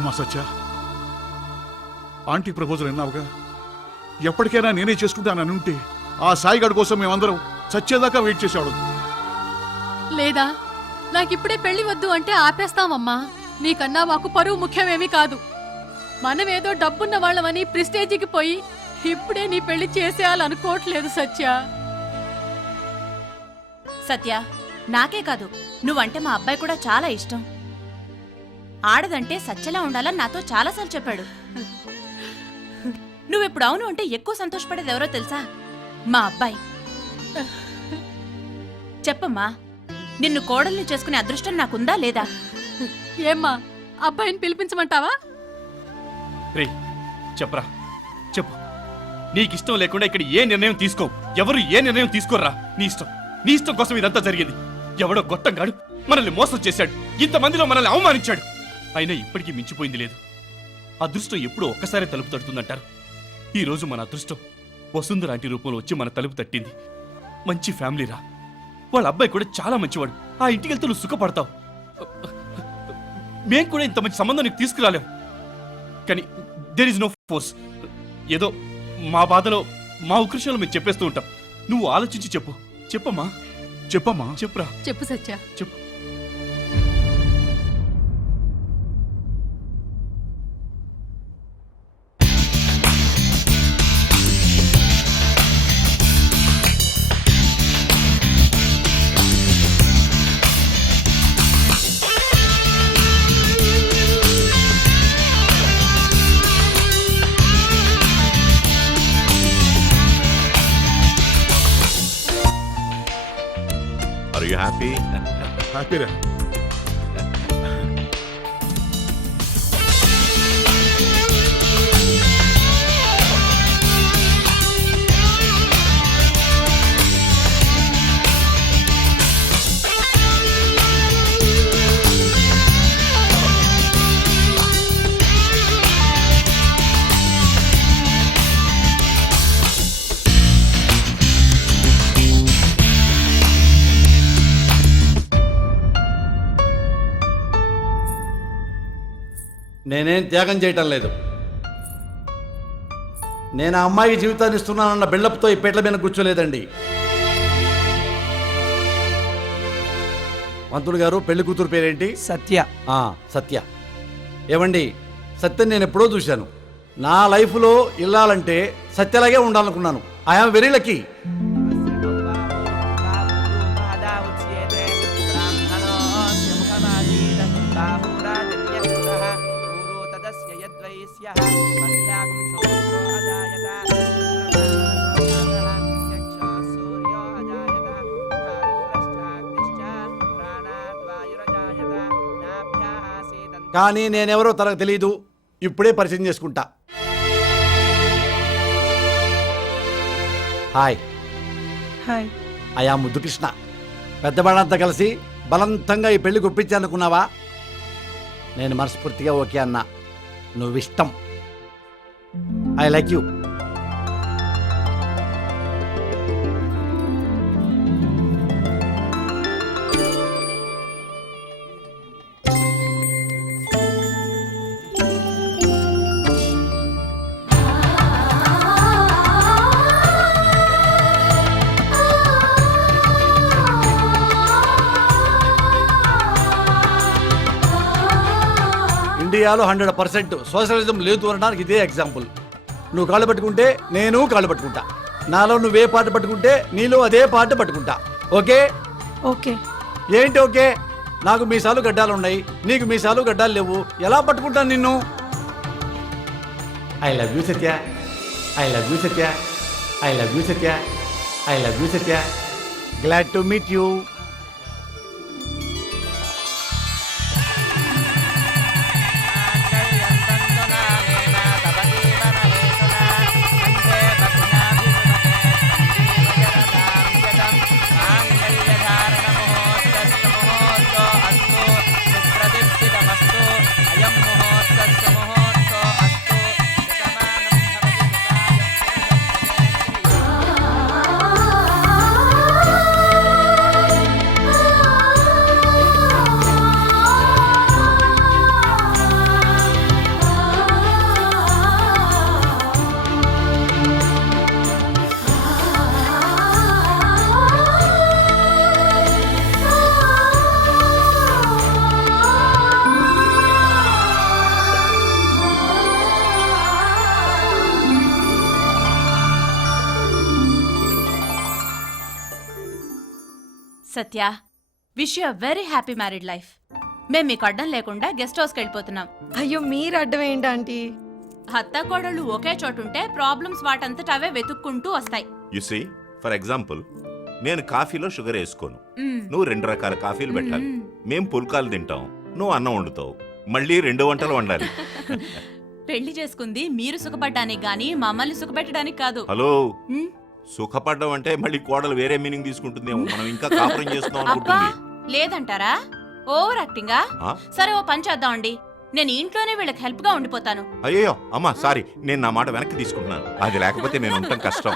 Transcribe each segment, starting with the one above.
అమ్మా సత్య, aunty proposal విన్నావుగా. ఎప్పటికైనా నేనే చేసుకుంటానని ఉంటే ఆ సాయిగాడి కోసం మేమందరం చచ్చేదాకా వెయిట్ చేసేవాడు. లేదా నాకిప్పుడే పెళ్లి వద్దు అంటే ఆపేస్తామమ్మా. నీకన్నా మాకు పరువు ముఖ్యమేమీ కాదు. మనమేదో డబ్బున్న వాళ్ళమని ప్రిస్టేజీకి పోయి ఇప్పుడే నీ పెళ్లి చేసేయాలనుకోవట్లేదు సత్య. సత్య, నాకే కాదు, నువ్వంటే మా అబ్బాయి కూడా చాలా ఇష్టం. ఆడదంటే సత్యలా ఉండాలని నాతో చాలాసార్లు చెప్పాడు. నువ్విప్పుడు అవును అంటే ఎక్కువ సంతోషపడేది ఎవరో తెలుసా? మా అబ్బాయి. చెప్పమ్మా, నిన్ను కోడల్ని చేసుకునే అదృష్టం నాకుందా లేదా? ఏమ్మా, అబ్బాయిని పిలిపించమంటావా? రే చెప్పరా, చెప్పు. నీకిష్టం లేకుండా ఇక్కడ ఏ నిర్ణయం తీసుకో, ఎవరు ఏ నిర్ణయం తీసుకోర్రా. నీ ఇష్టం కోసం ఇదంతా జరిగింది. ఎవడో గొట్టంగాడు మనల్ని మోసం చేశాడు, ఇంతమందిలో మనల్ని అవమానించాడు. అయినా ఇప్పటికీ మించిపోయింది లేదు. అదృష్టం ఎప్పుడూ ఒక్కసారి తలుపు తడుతుందంటారు. ఈ రోజు మన అదృష్టం వసుంధరాంటి రూపంలో వచ్చి మన తలుపు తట్టింది. మంచి ఫ్యామిలీరా, వాళ్ళ అబ్బాయి కూడా చాలా మంచివాడు. ఆ ఇంటికి వెళ్తే నువ్వు సుఖపడతావు. మేం కూడా ఇంత మంచి సంబంధం నీకు తీసుకురాలేం. కానీ దేర్ ఇస్ నో ఫోర్స్. ఏదో మా బాధలో, మా ఉకృషంలో మేము చెప్పేస్తూ ఉంటాం. నువ్వు ఆలోచించి చెప్పు. చెప్పమ్మా, చెప్పురా. చెప్పు సత్య. చెప్పు. Are you happy? హ్యాపీరా. నేనేం త్యాగం చేయటం లేదు. నేను ఆ అమ్మాయికి జీవితాన్ని ఇస్తున్నానన్న బిల్డప్తో ఈ పేట్ల మీద కూర్చోలేదండి. మంత్రులు గారు, పెళ్లి కూతురు పేరేంటి? సత్య. సత్య. ఏమండి, సత్యని నేను ఎప్పుడో చూశాను. నా లైఫ్లో ఇల్లాలంటే సత్యలాగే ఉండాలనుకున్నాను. I'm very lucky. కానీ నేనెవరో తనకు తెలీదు. ఇప్పుడే పరిచయం చేసుకుంటా. హాయ్. హాయ్. అయా ముద్దు కృష్ణ. పెద్దవాళ్ళంతా కలిసి బలవంతంగా ఈ పెళ్లి గుప్పించాలనుకున్నావా? నేను మనస్ఫూర్తిగా ఓకే అన్నా. నువ్విష్టం. I like you. ఇండియాలో 100% సోషలిజం లేదు అనడానికి ఇదే ఎగ్జాంపుల్. నువ్వు కాళ్ళు పట్టుకుంటే నేను కాళ్ళు పట్టుకుంటా. నాలో నువ్వే పాట పట్టుకుంటే నీలో అదే పాట పట్టుకుంటా. ఓకే? ఓకే. ఏంటి ఓకే? నాకు మీసాలు గడ్డాలు ఉన్నాయి, నీకు మీసాలు గడ్డాలు లేవు. ఎలా పట్టుకుంటాను నిన్ను? I love you Satya. I love you Satya. I love you Satya. I love you Satya. Glad to meet you. Satya, wish you very happy married life. మేం మీకు అడ్డం లేకుండా గెస్ట్ హౌస్కి వెళ్ళిపోతున్నాం. అయ్యో మీరు అడ్డం ఏంటి ఆంటీ? అత్త కోడళ్ళు ఒకే చోటుంటే ప్రాబ్లమ్స్ వాటంతట అవే వెతుక్కుంటూ వస్తాయి. యు సీ, ఫర్ ఎగ్జాంపుల్, నేను కాఫీలో షుగర్ వేసుకోను, మ్మ్. నువ్వు 2 రకాల కాఫీలు పెట్టాలి. మేం పుల్కాలు తింటాం, నువ్వు అన్నం వండుతావు, మళ్ళీ 2 వంటలు వండాలి. పెళ్లి చేసుకుంది మీరు సుఖపడ్డానికి గాని మమ్మల్ని సుఖపెట్టడానికి కాదు. హలో, మ్మ్. సుఖపడ్డం అంటే మళ్ళీ కోడలు వేరే మీనింగ్ తీసుకుంటుందేమో, మనం ఇంకా కాపురం చేస్తున్నాం అబ్బా, అనుకుంటుంది. లేదంటారా? ఓవర్ యాక్టింగా? ఆ? సరే, ఓ పని చేద్దామండి. నేను ఇంట్లోనే వీళ్ళకి హెల్ప్ గా ఉండిపోతాను. అయ్యో అమ్మా, సారీ, నేను నా మాట వెనక్కి తీసుకుంటున్నాను. అది లేకపోతే నేను ఉండటం కష్టం.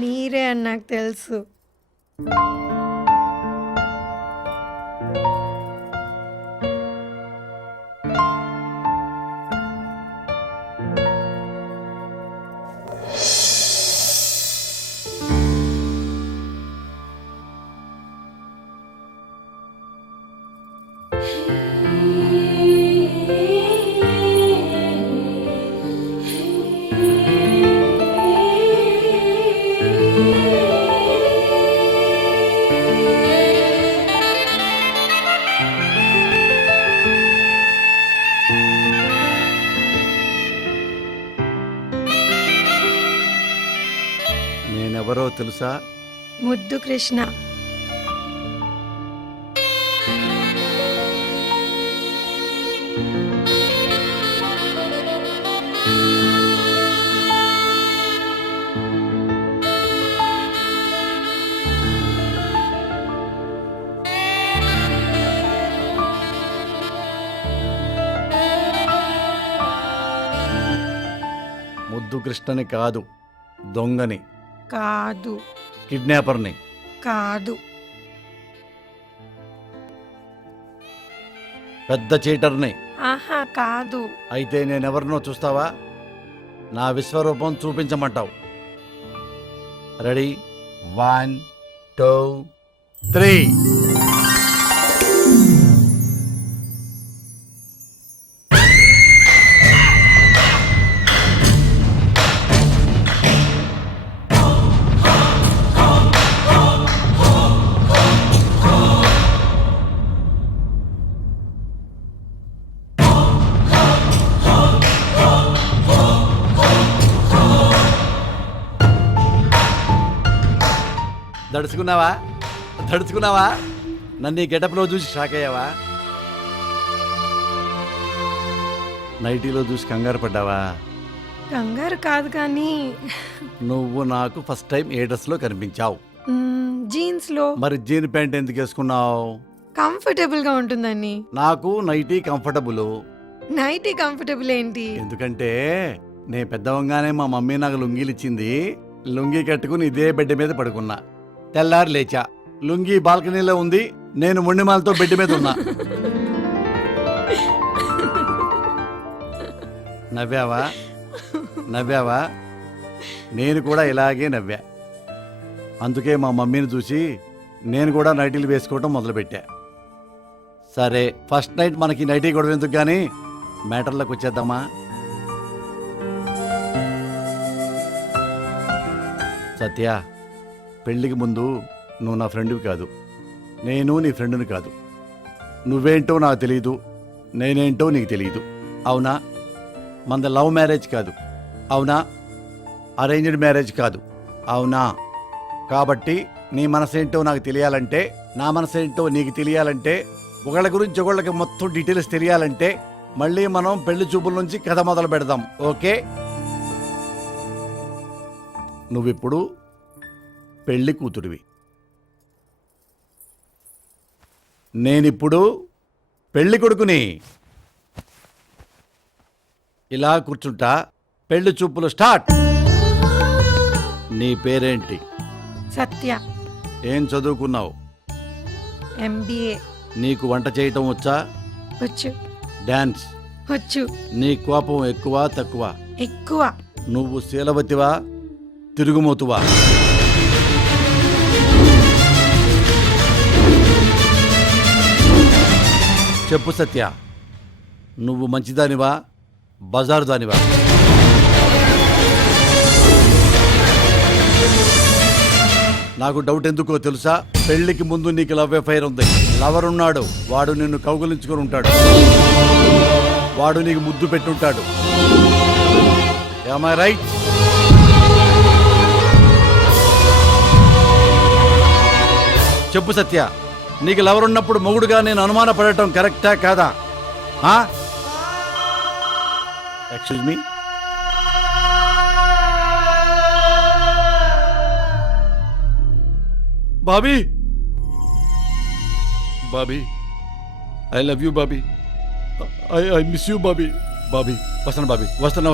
మీరే అని నాకు తెలుసు. నేనెవరో తెలుసా? ముద్దు కృష్ణ. ముద్దు కృష్ణని కాదు, దొంగని, కాదు కిడ్నాపర్ని. కాదు పెద్ద చీటర్ని. ఆహా కాదు. అయితే నేనెవరినో చూస్తావా? నా విశ్వరూపం చూపించమంటావు. రెడీ? 1 2 3. దడుచుకున్నావా? నన్ను ఈ గెటప్లో చూసి షాక్ అయ్యావా? నైటీలో చూసి కంగారు పడ్డావా? కంగారు కాదు కానీ నువ్వు నాకు ఫస్ట్ టైం ఏ డ్రెస్లో కనిపించావు? జీన్స్ లో. మరి జీన్ ప్యాంట్ ఎందుకు వేసుకున్నావు? కంఫర్టబుల్ గా ఉంటుందని. నాకు నైటీ కంఫర్టబుల్. నైటీ కంఫర్టబుల్ ఏంటి? ఎందుకంటే నేను పెద్దవంగానే మా మమ్మీ నాకు లుంగీలు ఇచ్చింది. లుంగీ కట్టుకుని ఇదే బెడ్ మీద పడుకున్నా. తెల్లారి లేచా, లుంగీ బాల్కనీలో ఉంది, నేను మొండిమాలతో బెడ్ మీద ఉన్నా. నవ్వావా? నేను కూడా ఇలాగే నవ్వా. అందుకే మా మమ్మీని చూసి నేను కూడా నైటీలు వేసుకోవటం మొదలుపెట్టా. సరే, ఫస్ట్ నైట్ మనకి నైటీ గొడవ ఎందుకు కానీ మ్యాటర్లోకి వచ్చేద్దామా? సత్య, పెళ్ళికి ముందు నువ్వు నా ఫ్రెండ్వి కాదు, నేను నీ ఫ్రెండ్ని కాదు. నువ్వేంటో నాకు తెలియదు, నేనేంటో నీకు తెలియదు. అవునా? మనది లవ్ మ్యారేజ్ కాదు. అవునా? అరేంజ్డ్ మ్యారేజ్ కాదు. అవునా? కాబట్టి నీ మనసేంటో నాకు తెలియాలంటే, నా మనసేంటో నీకు తెలియాలంటే, ఒకళ్ళ గురించి ఒకళ్ళకి మొత్తం డీటెయిల్స్ తెలియాలంటే మళ్ళీ మనం పెళ్లి చూపుల నుంచి కథ మొదలు పెడదాం. ఓకే? నువ్విప్పుడు పెళ్లి కూతురివి. నేనిప్పుడు పెళ్లి కొడుకుని. ఇలా కూర్చుంటా. పెళ్లి చూపులు స్టార్ట్. నీ పేరేంటి? సత్య. ఏం చదువుకున్నావు? MBA. నీకు వంట చేయటం వచ్చా? వచ్చు. డాన్స్? వచ్చు. నీ కోపం ఎక్కువ తక్కువ? ఎక్కువ. నువ్వు శీలవతివా తిరుగుమోతువా? చెప్పు సత్య, నువ్వు మంచిదానివా బజారు దానివా? నాకు డౌట్ ఎందుకో తెలుసా? పెళ్లికి ముందు నీకు లవ్ అఫైర్ ఉంది. లవర్ ఉన్నాడు, వాడు నిన్ను కౌగులించుకొని ఉంటాడు, వాడు నీకు ముద్దు పెట్టుంటాడు. Am I right? చెప్పు సత్య, నీకు లవర్ ఉన్నప్పుడు మొగుడుగా నేను అనుమానపడటం కరెక్టా కాదా? Excuse me. Bobby, Bobby, I love you Bobby, I miss you Bobby. Bobby వస్తాను బాబీ, వస్తాను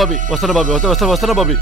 బాబీ, వస్తాను బాబీ, వస్తాను బాబీ.